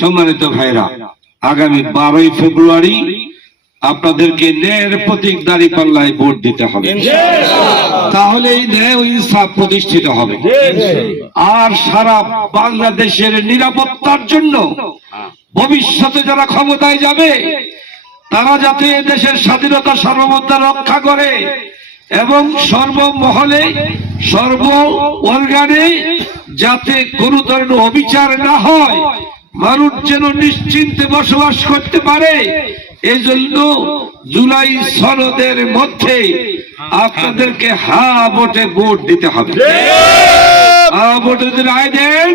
সম্মানিত ভাইরা, আগামী 12ই ফেব্রুয়ারি আপনাদেরকে ন্যায়ের প্রতীক দাঁড়িপাল্লায় ভোট দিতে হবে, তাহলে এই ন্যায় ও ইনসাফ প্রতিষ্ঠিত হবে। আর সারা বাংলাদেশের নিরাপত্তার জন্য ভবিষ্যতে যারা ক্ষমতায় যাবে তারা যাতে দেশের স্বাধীনতা সার্বভৌমত্ব রক্ষা করে এবং সর্বমহলে সর্ব অর্গানে যাতে কোনো ধরনের অবিচার না হয়, মানুষ যেন নিশ্চিন্তে বসবাস করতে পারে, এজন্য জুলাই সনদের মধ্যে আপনাদেরকে হা ভোটে ভোট দিতে হবে। হা ভোটে যদি রায় দেন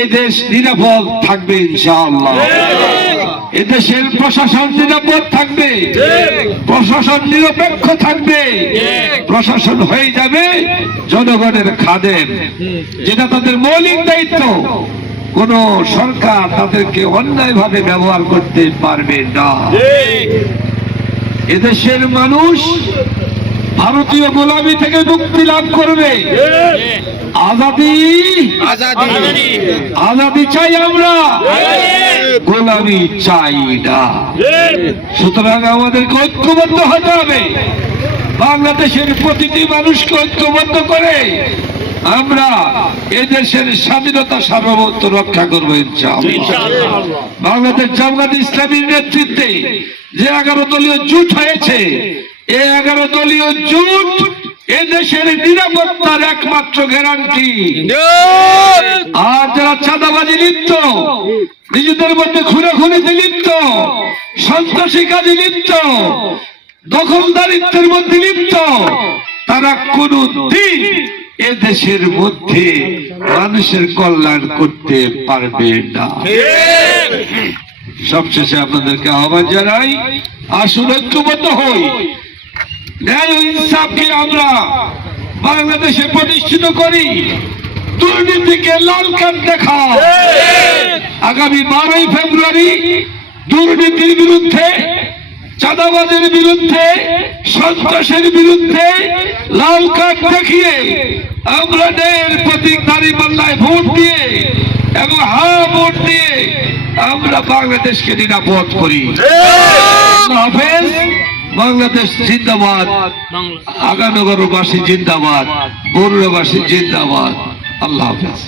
এই দেশ নিরাপদ থাকবে ইনশাআল্লাহ। এদেশের প্রশাসন নিরাপদ থাকবে, প্রশাসন নিরপেক্ষ থাকবে, প্রশাসন হয়ে যাবে জনগণের খাদেম, যেটা তাদের মৌলিক দায়িত্ব। কোন সরকার তাদেরকে অন্যায়ভাবে ব্যবহার করতে পারবে না। এদেশের মানুষ ভারতীয় গোলামি থেকে মুক্তি লাভ করবে। আজাদি আজাদি চাই আমরা, গোলামি চাই না। সুতরাং আমাদেরকে ঐক্যবদ্ধ হতে হবে। বাংলাদেশের প্রতিটি মানুষকে ঐক্যবদ্ধ করে আমরা এদেশের স্বাধীনতা সার্বভৌমত্ব রক্ষা করবো ইনশাআল্লাহ। বাংলাদেশ জামায়াত ইসলামীর নেতৃত্বে যে 11 দলীয় জোট হয়েছে, এই 11 দলীয় জোট এদেশের নিরাপত্তার একমাত্র গ্যারান্টি। আর যারা চাঁদাবাজি লিপ্ত, নিজেদের মধ্যে খুনাখুনিতে লিপ্ত, সন্ত্রাসী কাজে লিপ্ত, দখলদারিত্বের মধ্যে লিপ্ত, তারা কোনদিন এদেশের মধ্যে মানুষের কল্যাণ করতে পারবে না। সবশেষে আপনাদেরকে আহ্বান জানাই, আসুন ঐক্যবদ্ধ হই, ন্যায় ও ইনসাফকে আমরা বাংলাদেশে প্রতিষ্ঠিত করি। দুর্নীতিকে লাল কার্ড দেখা। আগামী 12ই ফেব্রুয়ারি দুর্নীতির বিরুদ্ধে, চাঁদাবাজের বিরুদ্ধে, সন্ত্রাসের বিরুদ্ধে লাল কার্ড দেখিয়ে আমরা ন্যায়ের প্রতীক দাঁড়িপাল্লায় ভোট দিয়ে এবং হা ভোট দিয়ে আমরা বাংলাদেশকে নিরাপদ করি। হাফেজ। বাংলাদেশ জিন্দাবাদ, আগানগরবাসী জিন্দাবাদ, বরুড়াবাসী জিন্দাবাদ। আল্লাহ হাফেজ।